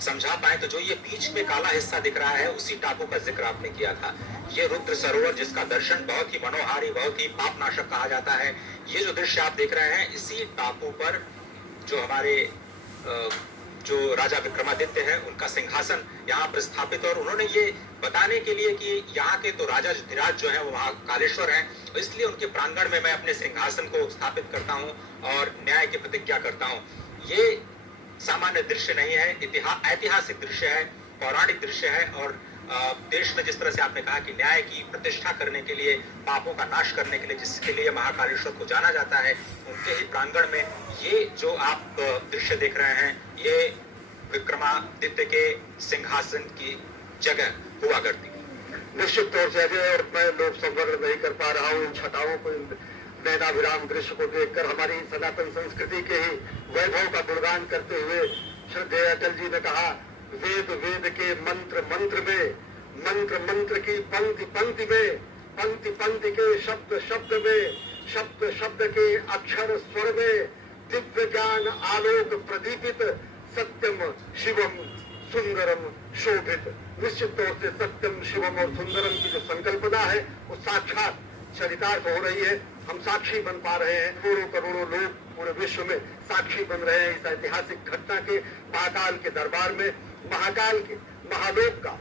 समझा पाए तो जो ये बीच में काला हिस्सा दिख रहा है उसी टापू का जिक्र आपने किया था। ये रुद्र सरोवर जिसका दर्शन बहुत ही मनोहारी, बहुत ही पापनाशक कहा जाता है, ये जो दृश्य आप देख रहे हैं इसी टापू पर जो हमारे जो राजा विक्रमादित्य हैं उनका सिंहासन यहाँ पर स्थापित, और उन्होंने ये बताने के लिए कि यहाँ के तो राजा धीराज जो है वो महाकालेश्वर हैं, इसलिए उनके प्रांगण में मैं अपने सिंहासन को स्थापित करता हूँ और न्याय की प्रतिज्ञा करता हूँ। ये सामान्य दृश्य नहीं है, ऐतिहासिक दृश्य है, पौराणिक दृश्य है, और देश में जिस तरह से आपने कहा कि न्याय की प्रतिष्ठा करने के लिए, पापों का नाश करने के लिए जिसके लिए महाकालेश्वर को जाना जाता है, उनके ही प्रांगण में ये जो आप दृश्य देख रहे हैं ये विक्रमादित्य के सिंहासन की जगह हुआ करती। निश्चित तौर से अजय, और मैं लोक संवर्ण नहीं कर पा रहा हूँ इन छटाओं को, इन नैनाभिराम दृश्य को देखकर हमारी सनातन संस्कृति के ही वैभव का गुणगान करते हुए श्रद्धेय अटल जी ने कहा, वेद वेद के मंत्र मंत्र में, मंत्र मंत्र की पंक्ति पंक्ति में, पंक्ति पंक्ति के शब्द शब्द में, शब्द शब्द के अक्षर स्वर में, दिव्य ज्ञान आलोक प्रदीपित, सत्यम शिवम सुंदरम शोभित। निश्चित तौर से सत्यम शिवम और सुंदरम की जो संकल्पना है वो साक्षात चरितार्थ हो रही है। हम साक्षी बन पा रहे हैं, करोड़ों करोड़ों लोग पूरे विश्व में साक्षी बन रहे हैं इस ऐतिहासिक घटना के, महाकाल के दरबार में, महाकाल के महालोक का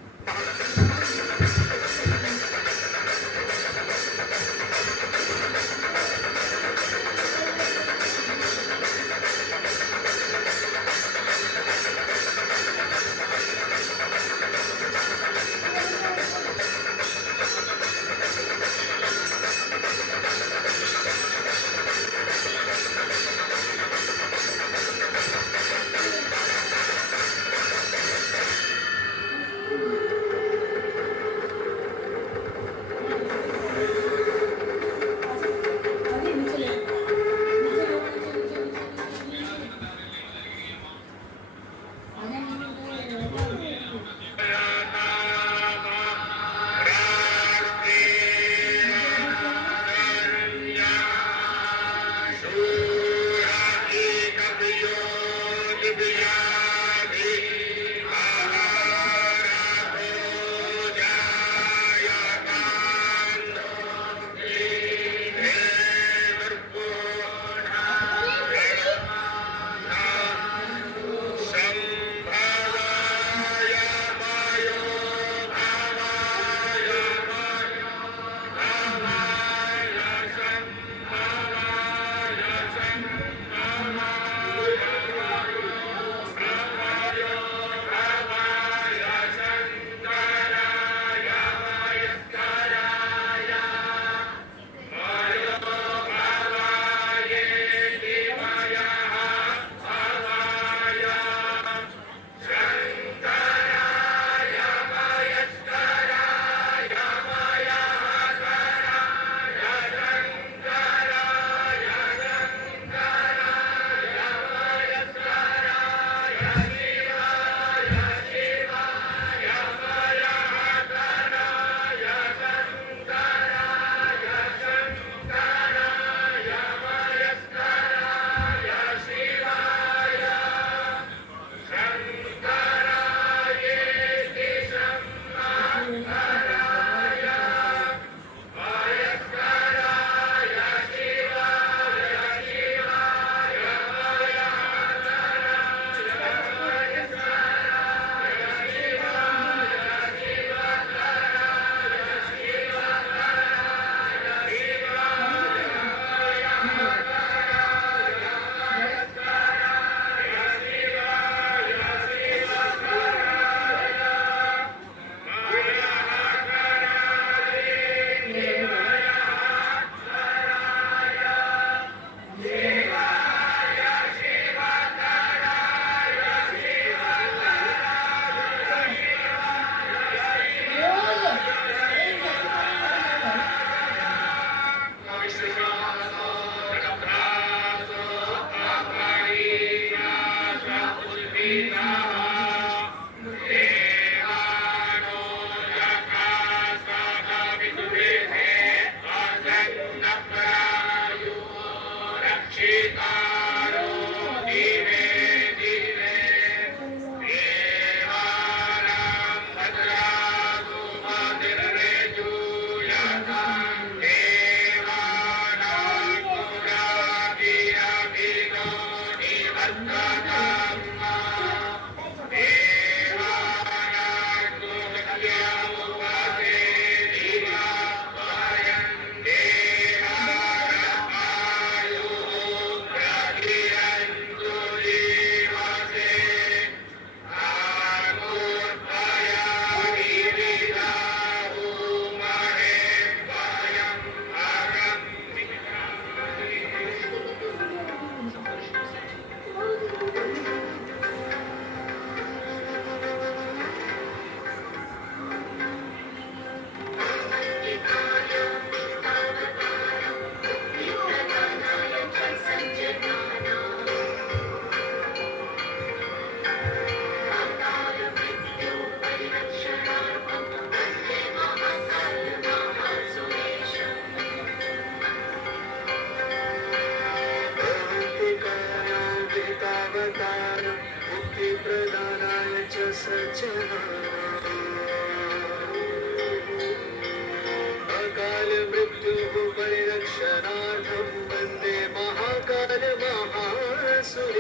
अकाल मृत्यु परिरक्षणार्थं वन्दे महाकाल महासुरेशम्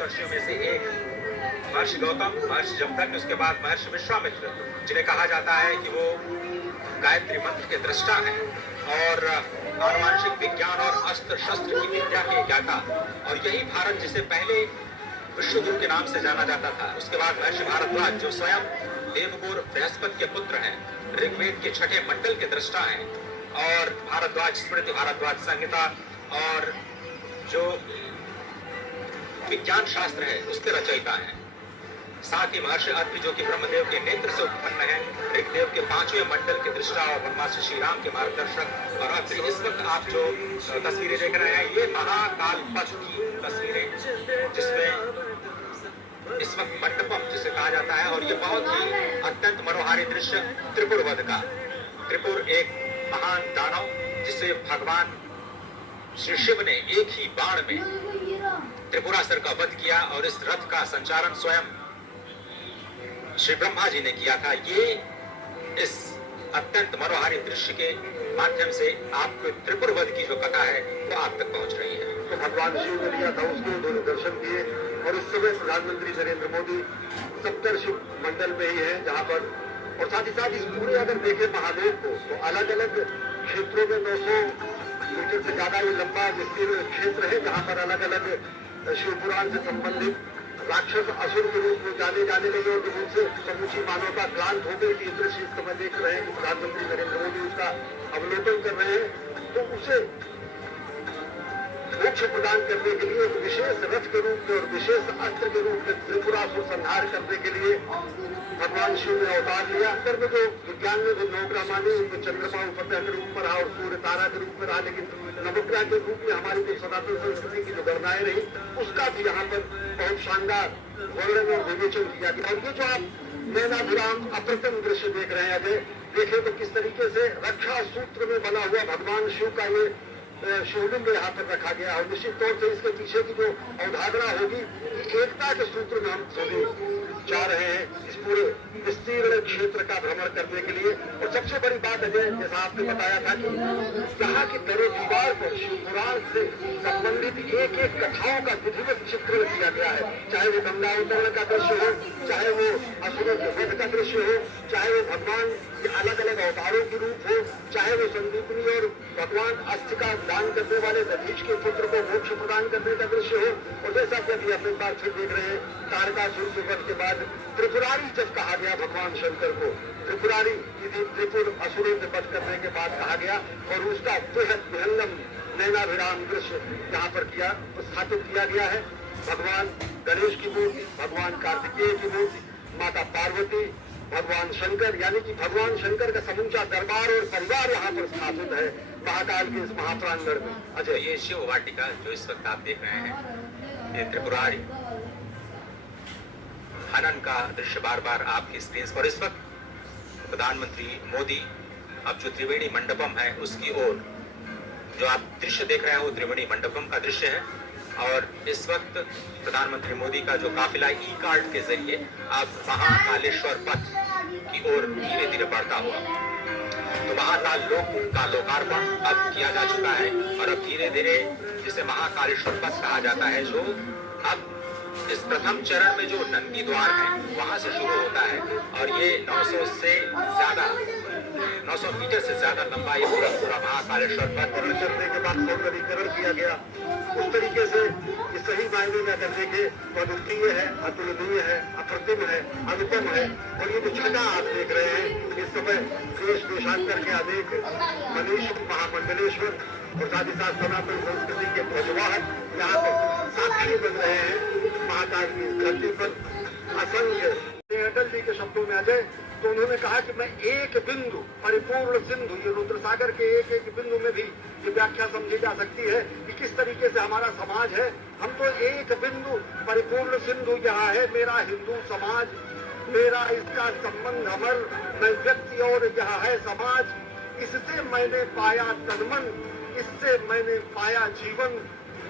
महर्षियों में से एक महर्षि गौतम, महर्षि जमदग्नि, उसके बाद महर्षि विश्वामित्र, जिन्हें कहा जाता है कि वो गायत्री मंत्र के दृष्टा हैं और आनुवांशिक विज्ञान और अस्त्र शस्त्र की विद्या के ज्ञाता, और यही भारत जिसे पहले विश्वगुरु के नाम से जाना जाता था। उसके बाद महर्षि भारद्वाज, जो स्वयं देवगुरु बृहस्पति के पुत्र हैं, ऋग्वेद के छठे मंडल के दृष्टा हैं, और भारद्वाज स्मृति, भारद्वाज संहिता और जो विज्ञान शास्त्र है उसके रचयिता हैं। साथ ही महर्षि अत्रि, जो कि ब्रह्मदेव के नेत्र से उत्पन्न है, ऋग्वेद के 5वें मंडल के दृष्टा और ब्रह्माश्री श्री राम के मार्गदर्शक और अत्रि। इस वक्त आप जो तस्वीरें देख रहे हैं, ये महाकाल पथ की तस्वीरें, जिसमें इस वक्त मंडपम जिसे कहा जाता है, और ये बहुत ही अत्यंत मनोहारी दृश्य त्रिपुर वध का। त्रिपुर एक महान दानव जिसे भगवान श्री शिव ने एक ही बाण में त्रिपुरासुर का वध किया, और इस रथ का संचालन स्वयं श्री ब्रह्मा जी ने किया था। ये इस अत्यंत मनोहारी दृश्य के माध्यम से आपको त्रिपुर वध की जो कथा है वो आप तक पहुंच रही है। तो भगवान शिव ने लिया था, उसके उन्होंने दर्शन किए, और इस समय प्रधानमंत्री नरेंद्र मोदी सप्तर्षि मंडल में ही है, जहाँ पर, और साथ ही साथ इस पूरे अगर देखें महादेव को, तो अलग अलग क्षेत्रों में 900 मीटर से ज्यादा ये लंबा विस्तीर्ण क्षेत्र है, जहाँ पर अलग अलग शिव पुराण से संबंधित राक्षस असुर के रूप में जाने लगे, और जब उनसे समूची मानवता क्लांत हो गई, ये दृश्य इस समय देख रहे हैं कि प्रधानमंत्री नरेंद्र मोदी उसका अवलोकन कर रहे हैं। तो उसे मोक्ष प्रदान करने के लिए एक विशेष रथ के रूप में और विशेष अस्त्र के रूप में त्रिपुरासुर संहार करने के लिए भगवान शिव ने अवतार लिया। अंदर में जो विज्ञान में जो नवग्रह माने, उनको चंद्रमा उपग्रह के रूप में रहा और सूर्य तारा के रूप में रहा, लेकिन नवग्रह के रूप में हमारी जो सनातन संस्कृति की जो गणनाएं रही, उसका भी यहाँ पर बहुत शानदार वर्णन और विवेचन किया गया। और ये जो आप नैनाभिराम अप्रतिम दृश्य देख रहे हैं, अजय, देखें तो किस तरीके से रक्षा सूत्र में बना हुआ भगवान शिव का ये शिवलिंग यहाँ पर रखा गया, और निश्चित तौर से इसके पीछे की जो अवधारणा होगी कि एकता के सूत्र में हम सभी जा रहे हैं इस पूरे विस्तीर्ण क्षेत्र का भ्रमण करने के लिए। और सबसे बड़ी बात अजय, जैसा आपने बताया था कि यहाँ की दरो दीवार पर शिव पुराण से संबंधित एक एक कथाओं का विधिवत चित्रण किया गया है, चाहे वो गंगा अवतरण का दृश्य हो, चाहे वो असुरों के वध का दृश्य हो, चाहे वो भगवान के अलग अलग अवतारों के रूप हो, चाहे वो संदीपनी और भगवान अस्थि का दान करने वाले दधीच के पुत्र को मोक्ष प्रदान करने का दृश्य हो, और जैसा कि अभी अपने बार फिर देख रहे हैं, तारकासुर के वध के बाद त्रिपुरारी जब कहा गया भगवान शंकर को, त्रिपुरारी त्रिपुर असुरों के वध करने के बाद कहा गया, और उसका बृहन्नम नैनाभिराम दृश्य यहाँ पर स्थापित किया गया है। भगवान गणेश की मूर्ति, भगवान कार्तिकेय की मूर्ति, माता पार्वती, भगवान शंकर, यानी कि भगवान शंकर का समूचा दरबार और परिवार यहाँ पर स्थापित है महाकाल के इस महाप्रांगण में। अच्छा, ये शिव वाटिका जो इस वक्त आप देख रहे हैं, ये त्रिपुरारी हनन का दृश्य बार बार आपकी स्क्रीन पर। इस वक्त प्रधानमंत्री मोदी अब जो त्रिवेणी मंडपम है उसकी ओर जो आप दृश्य देख रहे हैं वो त्रिवेणी मंडपम का दृश्य है, और इस वक्त प्रधानमंत्री मोदी का जो काफिला ई कार्ड के जरिए आप महाकालेश्वर पथ की ओर धीरे धीरे बढ़ता हुआ। तो महाकाल लोक का लोकार्पण अब किया जा चुका है और अब धीरे धीरे जिसे महाकालेश्वर पथ कहा जाता है, जो अब इस प्रथम चरण में जो नंदी द्वार है वहां से शुरू होता है और ये 900 मीटर से ज्यादा लंबा ये पूरा महाकालेश्वर पथ करने के बाद सौंदर्यीकरण किया गया। उस तरीके से ये सही मायने में अगर देखें तो अद्वितीय है, अतुलनीय है, अप्रतिम है, अनुपम है। और ये जो छटा आप देख रहे हैं इस समय देश देशांतर के अनेक मनीष महामंडलेश्वर और साथ ही साथ सनातन संस्कृति के ध्वजवाहक यहाँ पर साक्षी बन रहे हैं महाकाल की धरती पर। असंख्य अटल जी के शब्दों में अजय तो उन्होंने कहा कि मैं एक बिंदु परिपूर्ण सिंधु, ये रुद्र सागर के एक एक बिंदु में भी ये व्याख्या समझी जा सकती है कि किस तरीके से हमारा समाज है। हम तो एक बिंदु परिपूर्ण सिंधु यहाँ है मेरा हिंदू समाज, मेरा इसका संबंध अमर, मैं व्यक्ति और यहाँ है समाज। इससे मैंने पाया तनमन, इससे मैंने पाया जीवन,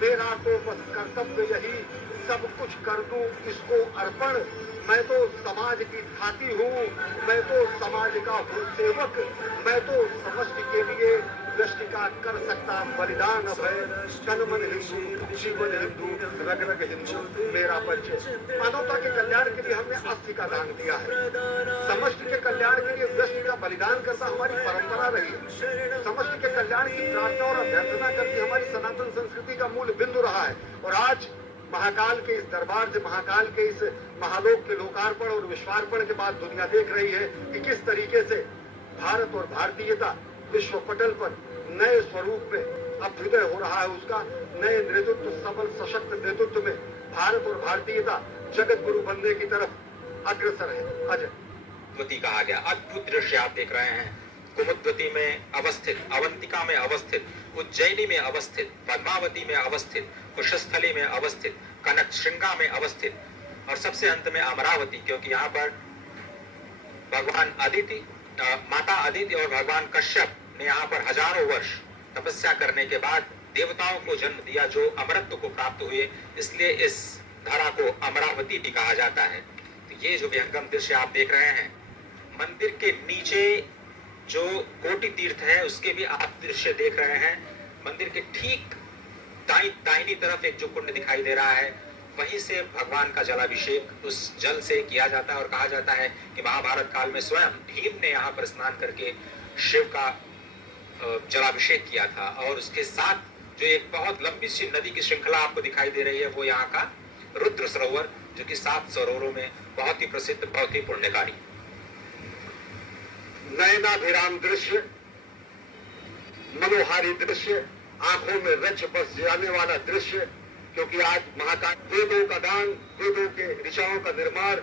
मेरा तो बस कर्तव्य यही सब कुछ कर दूं इसको अर्पण। मैं तो समाज की छाती हूँ, मैं तो समाज का हूँ सेवक, मैं तो समष्टि के लिए व्यष्टि का कर सकता बलिदान भय। तन मन हिंदू, जीवन हिंदू, रग रग हिंदू, मेरा परिचय। मानवता के कल्याण के लिए हमने अस्थि का दान दिया है। समष्टि के कल्याण के लिए व्यष्टि का बलिदान करना हमारी परंपरा रही है। समष्टि के कल्याण की प्रार्थना और अभ्यर्थना करके हमारी सनातन संस्कृति का मूल बिंदु रहा है। और आज महाकाल के इस दरबार से, महाकाल के इस महालोक के लोकार्पण और विश्वार्पण के बाद दुनिया देख रही है कि किस तरीके से भारत और भारतीयता विश्व पटल पर नए स्वरूप में अभ्युदय हो रहा है। उसका नए नेतृत्व, सबल सशक्त नेतृत्व में भारत और भारतीयता जगत गुरु बनने की तरफ अग्रसर है। अजय कुमुद्वती कहा गया अद्भुत दृश्य आप देख रहे हैं। कुमुद्वती में अवस्थित, अवंतिका में अवस्थित, उज्जैनी में अवस्थित, पद्मावती में अवस्थित, कुशस्थली में अवस्थित, कनक श्रृंगा में अवस्थित और सबसे अंत में अमरावती, क्योंकि यहाँ पर भगवान अदिति, माता अदिति और भगवान कश्यप ने यहाँ पर हजारों वर्ष तपस्या करने के बाद देवताओं को जन्म दिया जो अमरत्व को प्राप्त हुए, इसलिए इस धरा को अमरावती भी कहा जाता है। तो ये जो विहंगम दृश्य आप देख रहे हैं, मंदिर के नीचे जो कोटि तीर्थ है उसके भी आप दृश्य देख रहे हैं। मंदिर के ठीक दाहिनी तरफ एक जो कुंड दिखाई दे रहा है, वहीं से भगवान का जलाभिषेक उस जल से किया जाता है और कहा जाता है कि महाभारत काल में स्वयं भीम ने यहाँ पर स्नान करके शिव का जलाभिषेक किया था। और उसके साथ जो एक बहुत लंबी सी नदी की श्रृंखला आपको दिखाई दे रही है वो यहाँ का रुद्र सरोवर, जो कि 7 सरोवरों में बहुत ही प्रसिद्ध, बहुत ही पुण्यकारी। नयनाभिराम दृश्य, मनोहारी दृश्य, आंखों में रच बस जाने वाला दृश्य, क्योंकि आज महाकाल वेदों का दान, वेदों के ऋचाओं का निर्माण,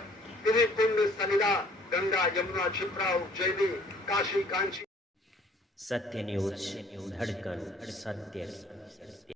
इन्हीं कुंड, सलिला, गंगा, यमुना, क्षिप्रा, उज्जैनी, काशी, कांची। सत्य न्यूज, धड़कन सत्य।